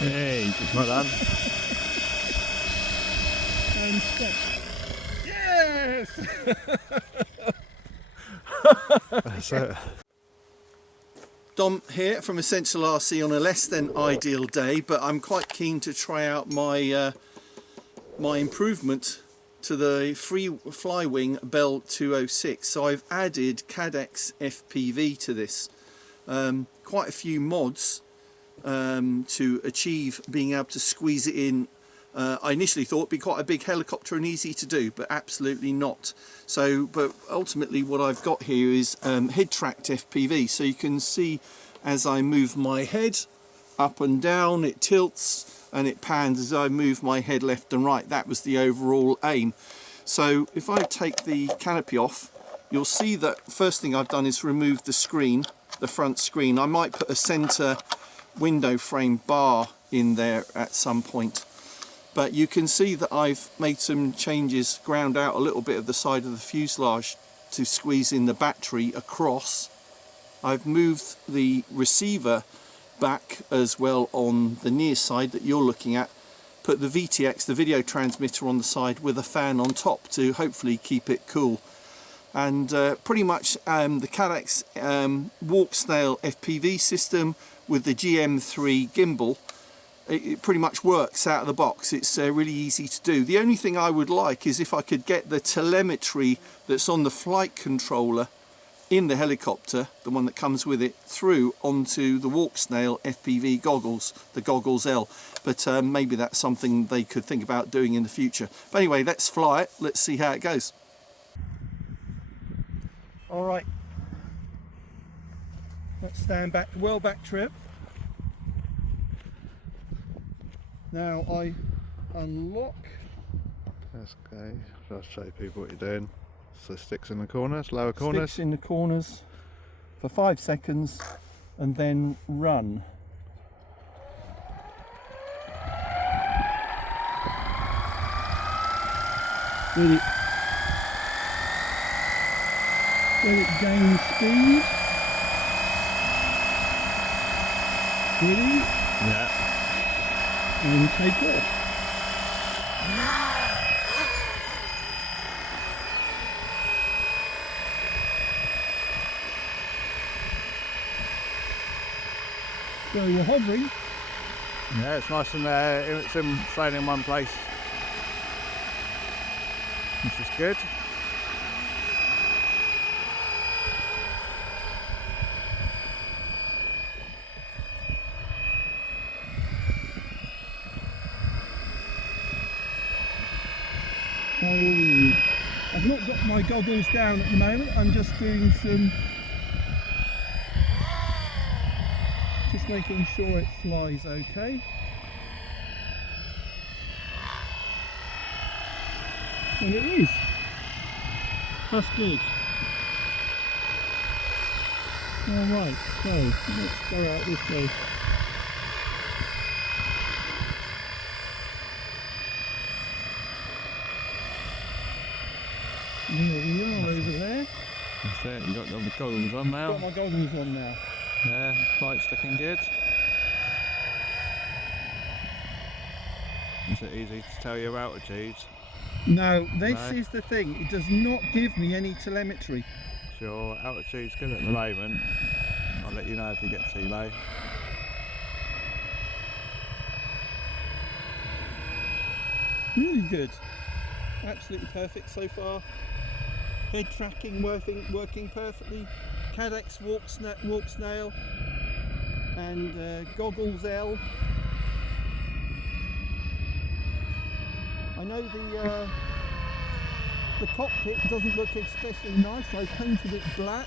Hey, well done. And step. Yes! That's it. Dom here from Essential RC on a less than ideal day, but I'm quite keen to try out my my improvement to the FlyWing Bell 206. So I've added Cadex FPV to this. Quite a few mods to achieve being able to squeeze it in. I initially thought it'd be quite a big helicopter and easy to do, but absolutely not. So, but ultimately what I've got here is head tracked FPV. So you can see as I move my head up and down, it tilts and it pans as I move my head left and right. That was the overall aim. So if I take the canopy off, you'll see that first thing I've done is remove the screen, the front screen. I might put a center window frame bar in there at some point. But you can see that I've made some changes, ground out a little bit of the side of the fuselage to squeeze in the battery across. I've moved the receiver back as well on the near side that you're looking at. Put the VTX, the video transmitter, on the side with a fan on top to hopefully keep it cool. And pretty much the Cadex Walksnail FPV system with the GM3 gimbal, it pretty much works out of the box. It's really easy to do. The only thing I would like is if I could get the telemetry that's on the flight controller in the helicopter, the one that comes with it, through onto the Walksnail FPV goggles, the Goggles L. But maybe that's something they could think about doing in the future. But anyway, let's fly it. Let's see how it goes. All right. Let's stand back, well back trip. Now I unlock. Let's go. I'll show people what you're doing. So sticks in the corners, lower corners. Sticks in the corners for 5 seconds and then run. Let it gain speed. Ready? Yeah. And take off. So you're hovering. Yeah, it's nice and it's staying in one place. This is good. I've not got my goggles down at the moment. I'm just doing some, just making sure it flies okay. And it is. That's good. Alright, so let's go out this way. There we are over there. That's it, you've got the goggles on now. Got my goggles on now. Yeah, flight's looking good. Is it easy to tell your altitudes? No, this is the thing. It does not give me any telemetry. So your altitude's good at the moment. I'll let you know if you get too low. Really good. Absolutely perfect so far. Head tracking working perfectly. Cadex Walksnail and Goggles L. I know the cockpit doesn't look especially nice. I painted it black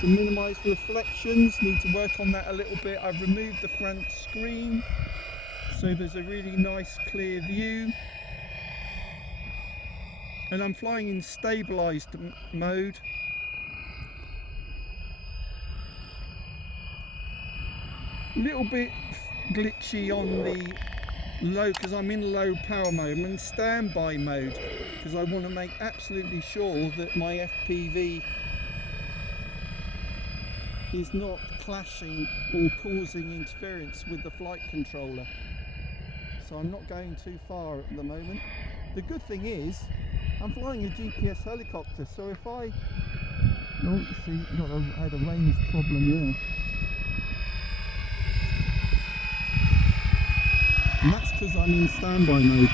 to minimise reflections. Need to work on that a little bit. I've removed the front screen so there's a really nice clear view. And I'm flying in stabilised mode. Little bit glitchy on the low because I'm in low power mode. I'm in standby mode because I want to make absolutely sure that my FPV is not clashing or causing interference with the flight controller. So I'm not going too far at the moment. The good thing is, I'm flying a GPS helicopter, so if I... Oh, see, I had a range problem there. And that's because I'm in standby mode.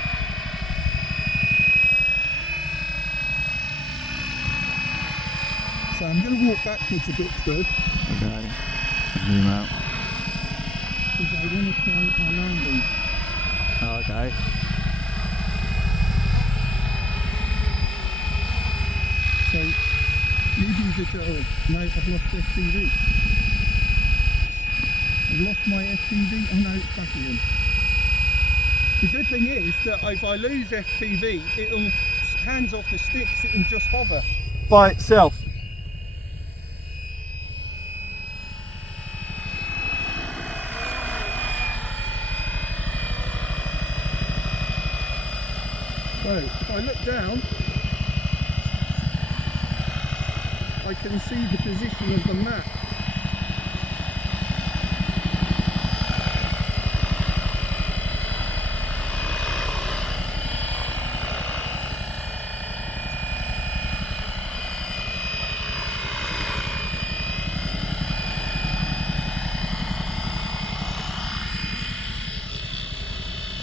So I'm going to walk backwards a bit though. Okay. Zoom out. Because I want to try our landing. Oh, okay. So, you do the... Oh, no, I've lost FPV. I've lost my FPV. Oh no, it's back again. The good thing is that if I lose FPV, it'll, hands off the sticks, it'll just hover by itself. So, if I look down, I can see the position of the map.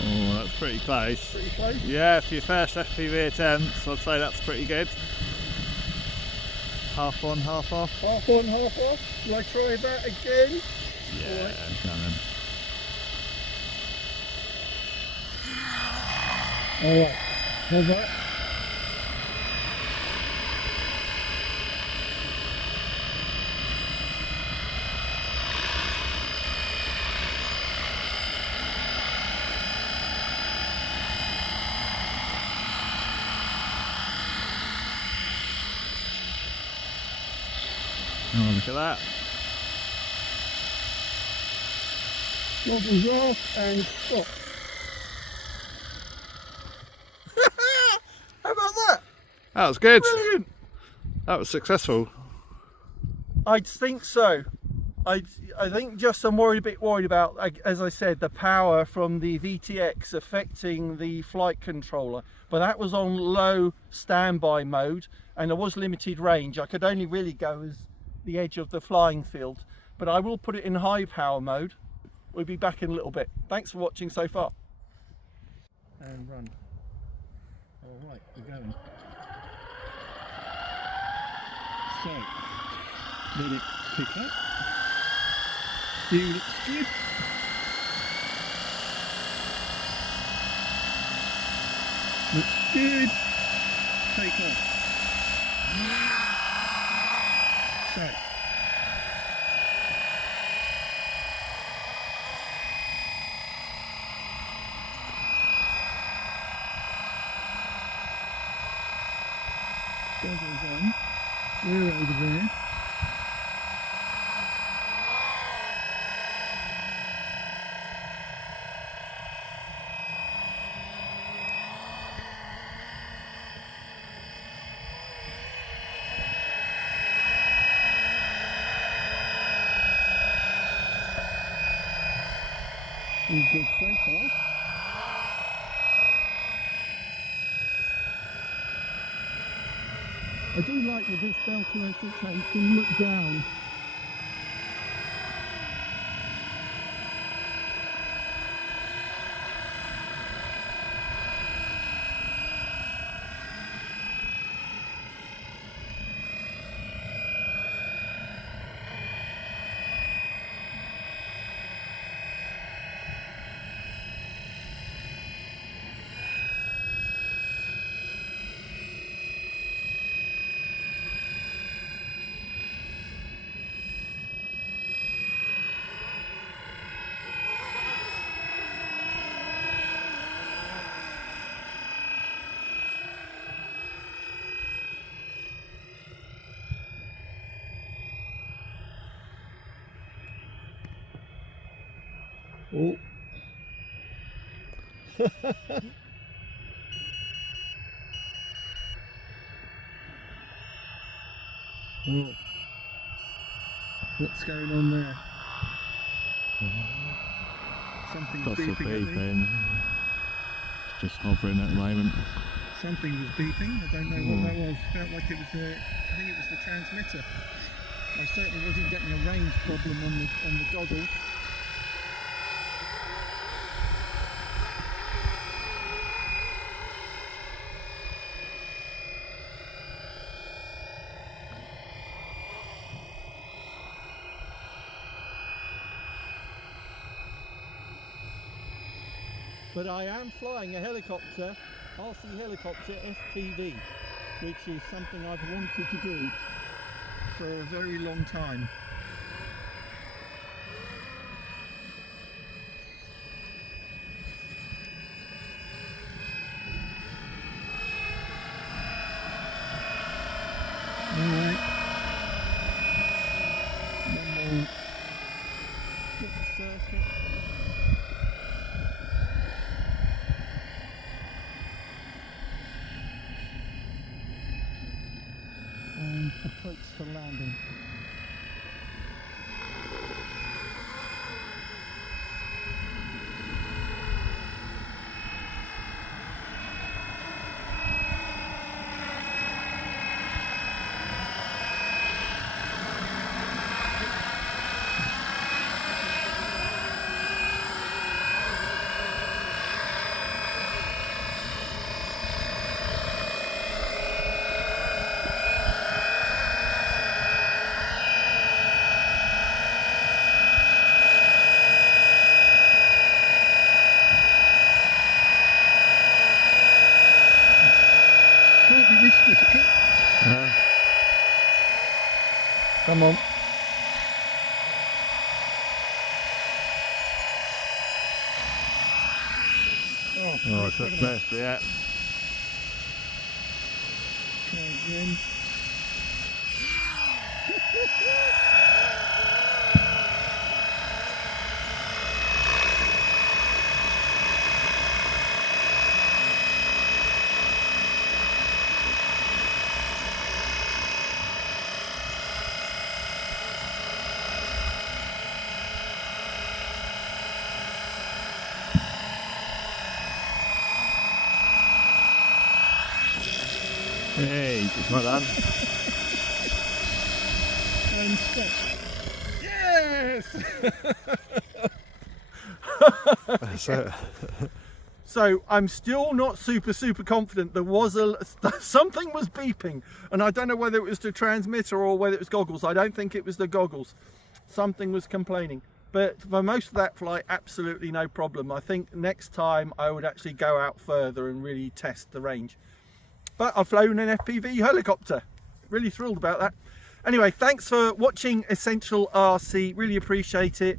Oh, that's pretty close. Pretty close. Yeah, for your first FPV attempt, I'd say that's pretty good. Half on, half off. Half on, half off. Will I try that again? Yeah, Alright. cannon. Alright, hold that. Oh, look at that. Goggles off and stop. How about that? That was good. Brilliant! That was successful. I think so. I think just I'm a bit worried about, as I said, the power from the VTX affecting the flight controller. But that was on low standby mode and there was limited range. I could only really go as the edge of the flying field. But I will put it in high power mode. We'll be back in a little bit. Thanks for watching so far. And run. All right, we're going. So, let it pick up. View looks good. Looks good. Take off. So. Goggles on. We're over there. All good so far. I do like with this velcro that you can look down. Oh. Oh. What's going on there? Something's Lots of beeping at me. beeping. Just hovering at the moment. Something was beeping. I don't know what that was. Felt like it was the. I think it was the transmitter. I certainly wasn't getting a range problem on the goggles. But I am flying a helicopter, RC helicopter FPV, which is something I've wanted to do for a very long time. Alright. One more little circuit. And approach the landing. Can't be this difficult. Come on. Oh, it's a mess, yeah. Again. Hey, well done. And stop. Yes! That's it. So I'm still not super confident. There was something was beeping, and I don't know whether it was the transmitter or whether it was goggles. I don't think it was the goggles. Something was complaining. But for most of that flight, absolutely no problem. I think next time I would actually go out further and really test the range. But I've flown an FPV helicopter. Really thrilled about that. Anyway, thanks for watching Essential RC. Really appreciate it.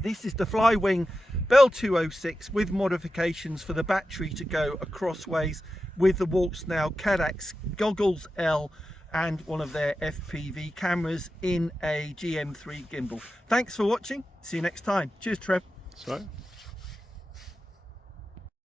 This is the FlyWing Bell 206 with modifications for the battery to go across ways with the Walksnail Goggles L and one of their FPV cameras in a GM3 gimbal. Thanks for watching. See you next time. Cheers, Trev. So.